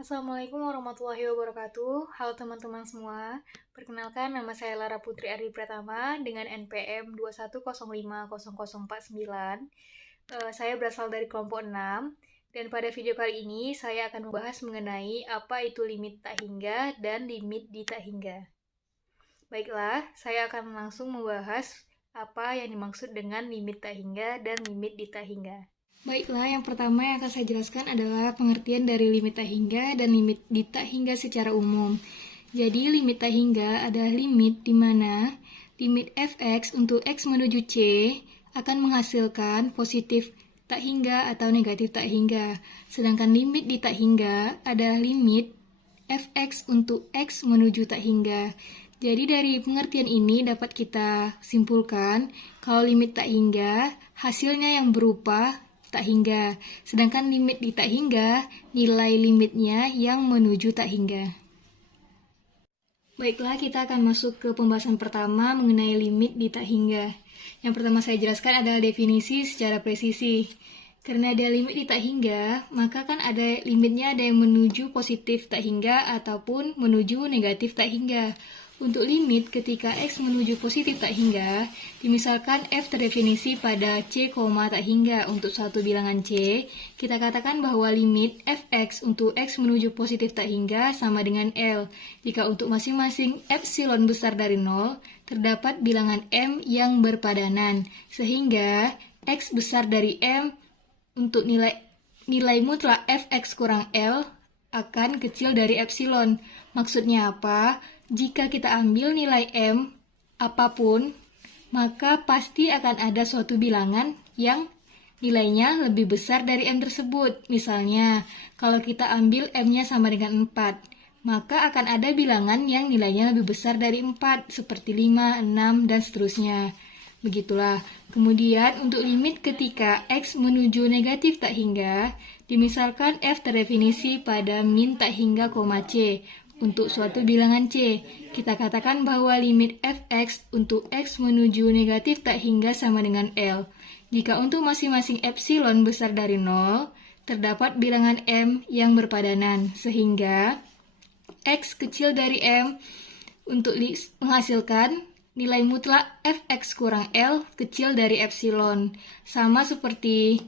Assalamualaikum warahmatullahi wabarakatuh. Halo teman-teman semua. Perkenalkan, nama saya Lara Putri Ardi Pratama dengan NPM 210500049. Saya berasal dari kelompok 6. Dan pada video kali ini, saya akan membahas mengenai apa itu limit tak hingga dan limit di tak hingga. Baiklah, saya akan langsung membahas apa yang dimaksud dengan limit tak hingga dan limit di tak hingga. Baiklah, yang pertama yang akan saya jelaskan adalah pengertian dari limit tak hingga dan limit di tak hingga secara umum. Jadi, limit tak hingga adalah limit di mana limit fx untuk x menuju c akan menghasilkan positif tak hingga atau negatif tak hingga. Sedangkan limit di tak hingga adalah limit fx untuk x menuju tak hingga. Jadi dari pengertian ini dapat kita simpulkan kalau limit tak hingga hasilnya yang berupa tak hingga, sedangkan limit di tak hingga nilai limitnya yang menuju tak hingga. Baiklah, kita akan masuk ke pembahasan pertama mengenai limit di tak hingga. Yang pertama saya jelaskan adalah definisi secara presisi. Karena ada limit di tak hingga, maka kan ada limitnya ada yang menuju positif tak hingga ataupun menuju negatif tak hingga. Untuk limit ketika x menuju positif tak hingga, dimisalkan f terdefinisi pada c, tak hingga untuk suatu bilangan c, kita katakan bahwa limit fx untuk x menuju positif tak hingga sama dengan L. Jika untuk masing-masing epsilon besar dari 0, terdapat bilangan m yang berpadanan, sehingga x besar dari m untuk nilai mutlak fx kurang L akan kecil dari epsilon. Maksudnya apa? Jika kita ambil nilai m apapun, maka pasti akan ada suatu bilangan yang nilainya lebih besar dari m tersebut. Misalnya, kalau kita ambil m-nya sama dengan 4, maka akan ada bilangan yang nilainya lebih besar dari 4, seperti 5, 6, dan seterusnya. Begitulah. Kemudian, untuk limit ketika x menuju negatif tak hingga, dimisalkan f terdefinisi pada min tak hingga, c. Untuk suatu bilangan c, kita katakan bahwa limit fx untuk x menuju negatif tak hingga sama dengan L. Jika untuk masing-masing epsilon besar dari 0, terdapat bilangan m yang berpadanan, sehingga x kecil dari m untuk menghasilkan nilai mutlak fx kurang L kecil dari epsilon. Sama seperti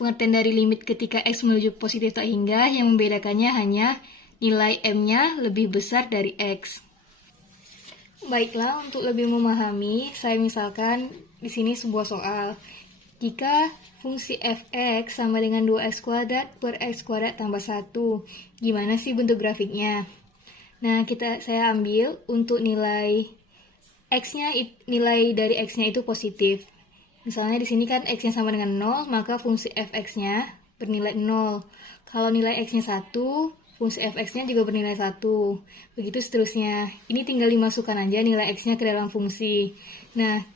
pengertian dari limit ketika x menuju positif tak hingga, yang membedakannya hanya nilai m-nya lebih besar dari x. Baiklah, untuk lebih memahami, saya misalkan di sini sebuah soal. Jika fungsi fx sama dengan 2x kuadrat per x kuadrat tambah 1, gimana sih bentuk grafiknya? Nah, saya ambil untuk nilai x-nya, nilai dari x-nya itu positif. Misalnya di sini kan x-nya sama dengan 0, maka fungsi fx-nya bernilai 0. Kalau nilai x-nya 1, fungsi fx-nya juga bernilai 1. Begitu seterusnya. Ini tinggal dimasukkan aja nilai x-nya ke dalam fungsi. Nah,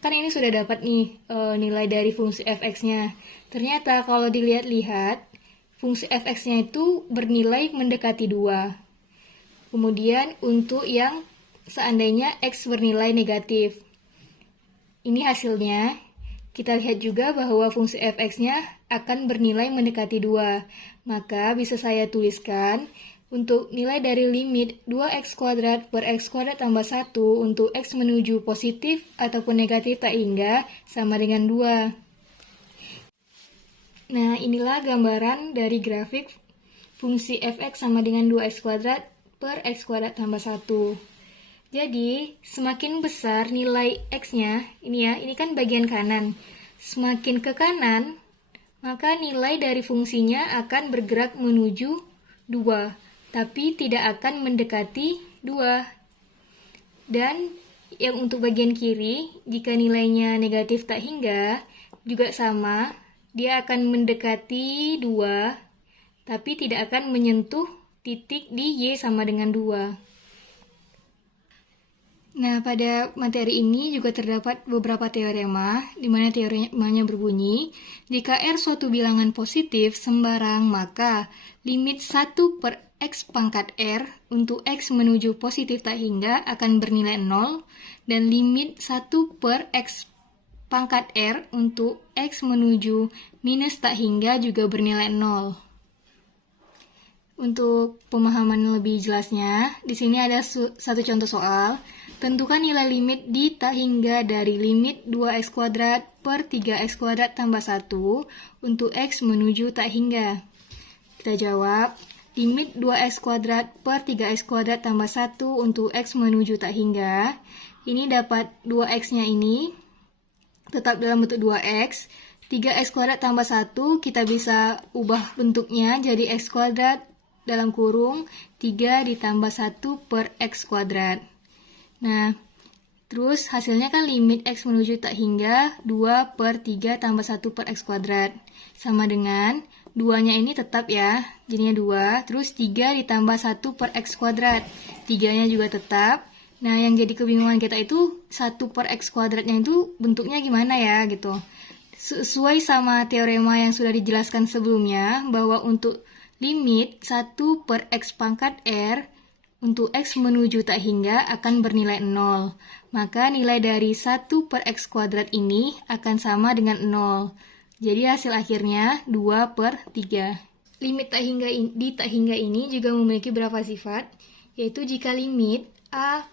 kan ini sudah dapat nih nilai dari fungsi fx-nya. Ternyata kalau dilihat-lihat, fungsi fx-nya itu bernilai mendekati 2. Kemudian untuk yang seandainya x bernilai negatif. Ini hasilnya. Kita lihat juga bahwa fungsi fx-nya akan bernilai mendekati 2. Maka bisa saya tuliskan untuk nilai dari limit 2x kuadrat per x kuadrat tambah 1 untuk x menuju positif ataupun negatif tak hingga sama dengan 2. Nah, inilah gambaran dari grafik fungsi fx sama dengan 2x kuadrat per x kuadrat tambah 1. Jadi, semakin besar nilai x-nya, ini kan bagian kanan. Semakin ke kanan, maka nilai dari fungsinya akan bergerak menuju 2, tapi tidak akan mendekati 2. Dan yang untuk bagian kiri, jika nilainya negatif tak hingga, juga sama, dia akan mendekati 2, tapi tidak akan menyentuh titik di y sama dengan 2. Nah, pada materi ini juga terdapat beberapa teorema, di mana teoremanya berbunyi, jika R suatu bilangan positif sembarang, maka limit 1 per x pangkat R untuk x menuju positif tak hingga akan bernilai 0, dan limit 1 per x pangkat R untuk x menuju minus tak hingga juga bernilai 0. Untuk pemahaman lebih jelasnya, di sini ada satu contoh soal. Tentukan nilai limit di tak hingga dari limit 2x kuadrat per 3x kuadrat tambah 1 untuk x menuju tak hingga. Kita jawab, limit 2x kuadrat per 3x kuadrat tambah 1 untuk x menuju tak hingga. Ini dapat 2x-nya ini tetap dalam bentuk 2x. 3x kuadrat tambah 1 kita bisa ubah bentuknya jadi x kuadrat dalam kurung 3 ditambah 1 per x kuadrat. Nah, terus hasilnya kan limit x menuju tak hingga 2 per 3 tambah 1 per x kuadrat. Sama dengan 2-nya ini tetap ya, jadinya 2. Terus 3 ditambah 1 per x kuadrat. 3-nya juga tetap. Nah, yang jadi kebingungan kita itu 1 per x kuadratnya itu bentuknya gimana ya gitu. Sesuai sama teorema yang sudah dijelaskan sebelumnya, bahwa untuk limit 1 per x pangkat r untuk x menuju tak hingga akan bernilai 0. Maka nilai dari 1 per x kuadrat ini akan sama dengan 0. Jadi hasil akhirnya 2 per 3. Limit di tak hingga ini juga memiliki beberapa sifat, yaitu jika limit an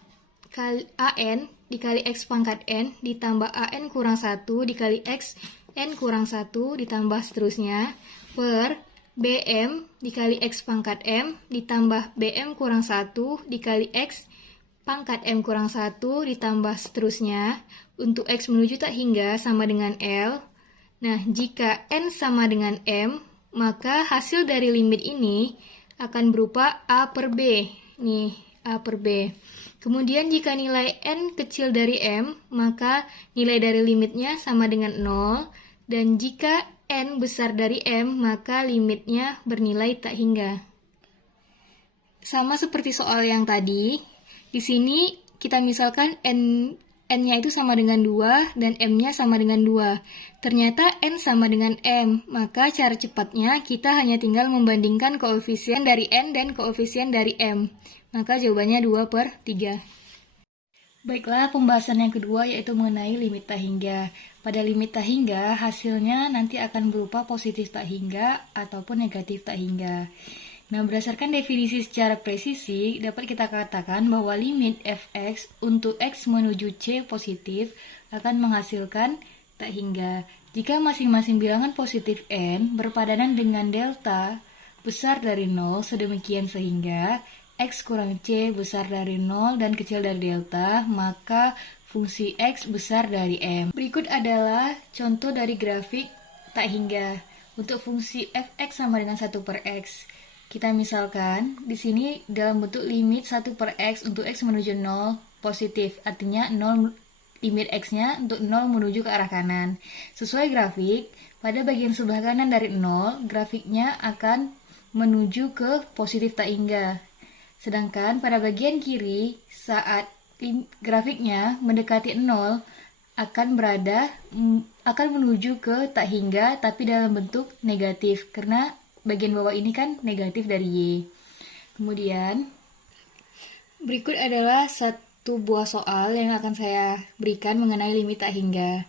dikali x pangkat n ditambah an kurang 1 dikali x n kurang 1 ditambah seterusnya per bm dikali x pangkat m ditambah bm kurang 1 dikali x pangkat m kurang 1 ditambah seterusnya untuk x menuju tak hingga sama dengan L. Nah, jika n sama dengan m, maka hasil dari limit ini akan berupa a per b. Nih, a per b. Kemudian jika nilai n kecil dari m, maka nilai dari limitnya sama dengan 0. Dan jika n besar dari m, maka limitnya bernilai tak hingga. Sama seperti soal yang tadi, di sini kita misalkan n-nya itu sama dengan 2 dan m-nya sama dengan 2. Ternyata n sama dengan m, maka cara cepatnya kita hanya tinggal membandingkan koefisien dari n dan koefisien dari m. Maka jawabannya 2 per 3. Baiklah, pembahasan yang kedua yaitu mengenai limit tak hingga. Pada limit tak hingga, hasilnya nanti akan berupa positif tak hingga ataupun negatif tak hingga. Nah, berdasarkan definisi secara presisi, dapat kita katakan bahwa limit fx untuk x menuju c positif akan menghasilkan tak hingga. Jika masing-masing bilangan positif n berpadanan dengan delta besar dari 0 sedemikian sehingga x kurang c besar dari 0 dan kecil dari delta, maka fungsi x besar dari m. Berikut adalah contoh dari grafik tak hingga. Untuk fungsi fx sama dengan 1 per x. Kita misalkan, di sini dalam bentuk limit 1 per x untuk x menuju 0 positif. Artinya 0 limit x-nya untuk 0 menuju ke arah kanan. Sesuai grafik, pada bagian sebelah kanan dari 0, grafiknya akan menuju ke positif tak hingga. Sedangkan pada bagian kiri, saat grafiknya mendekati 0, akan menuju ke tak hingga tapi dalam bentuk negatif, karena bagian bawah ini kan negatif dari Y. Kemudian, berikut adalah satu buah soal yang akan saya berikan mengenai limit tak hingga.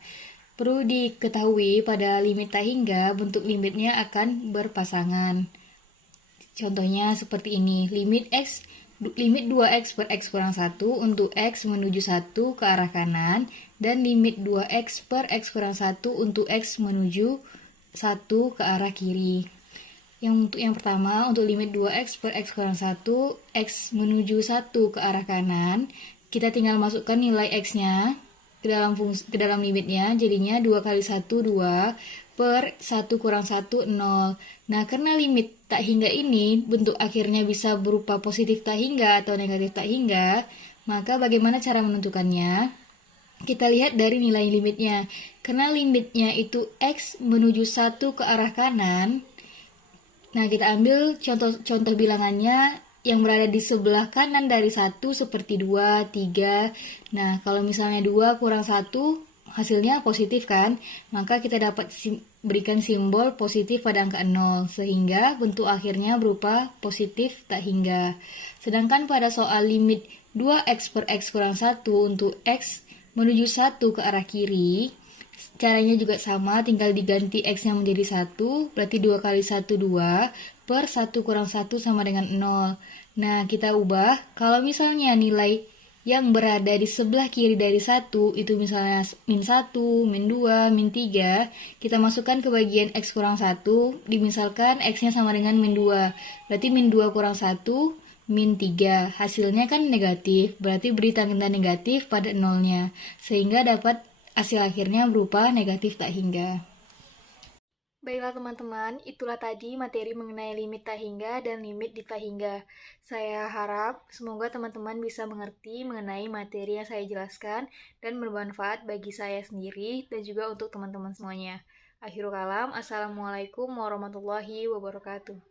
Perlu diketahui pada limit tak hingga, bentuk limitnya akan berpasangan. Contohnya seperti ini, limit 2x per x kurang 1 untuk x menuju 1 ke arah kanan, dan limit 2x per x kurang 1 untuk x menuju 1 ke arah kiri. Untuk yang pertama, untuk limit 2x per x kurang 1, x menuju 1 ke arah kanan, kita tinggal masukkan nilai x-nya ke dalam limitnya, jadinya 2 kali 1, 2, per 1 kurang 1, 0. Nah, karena limit tak hingga ini bentuk akhirnya bisa berupa positif tak hingga atau negatif tak hingga, maka bagaimana cara menentukannya? Kita lihat dari nilai limitnya. Karena limitnya itu x menuju 1 ke arah kanan, nah kita ambil contoh bilangannya yang berada di sebelah kanan dari 1 seperti 2, 3. Nah, kalau misalnya 2 kurang 1, hasilnya positif kan? Maka kita dapat berikan simbol positif pada angka 0, sehingga bentuk akhirnya berupa positif tak hingga. Sedangkan pada soal limit 2x per x kurang 1 untuk x menuju 1 ke arah kiri, caranya juga sama, tinggal diganti x-nya menjadi 1, berarti 2 kali 1, 2, per 1 kurang 1 sama dengan 0. Nah, kita ubah, kalau misalnya nilai yang berada di sebelah kiri dari 1, itu misalnya min 1, min 2, min 3, kita masukkan ke bagian X kurang 1, dimisalkan X-nya sama dengan min 2. Berarti min 2 kurang 1, min 3. Hasilnya kan negatif, berarti beri tanda negatif pada nolnya, sehingga dapat hasil akhirnya berupa negatif tak hingga. Baiklah teman-teman, itulah tadi materi mengenai limit tak hingga dan limit di tak hingga. Saya harap semoga teman-teman bisa mengerti mengenai materi yang saya jelaskan dan bermanfaat bagi saya sendiri dan juga untuk teman-teman semuanya. Akhirul kalam, Assalamualaikum warahmatullahi wabarakatuh.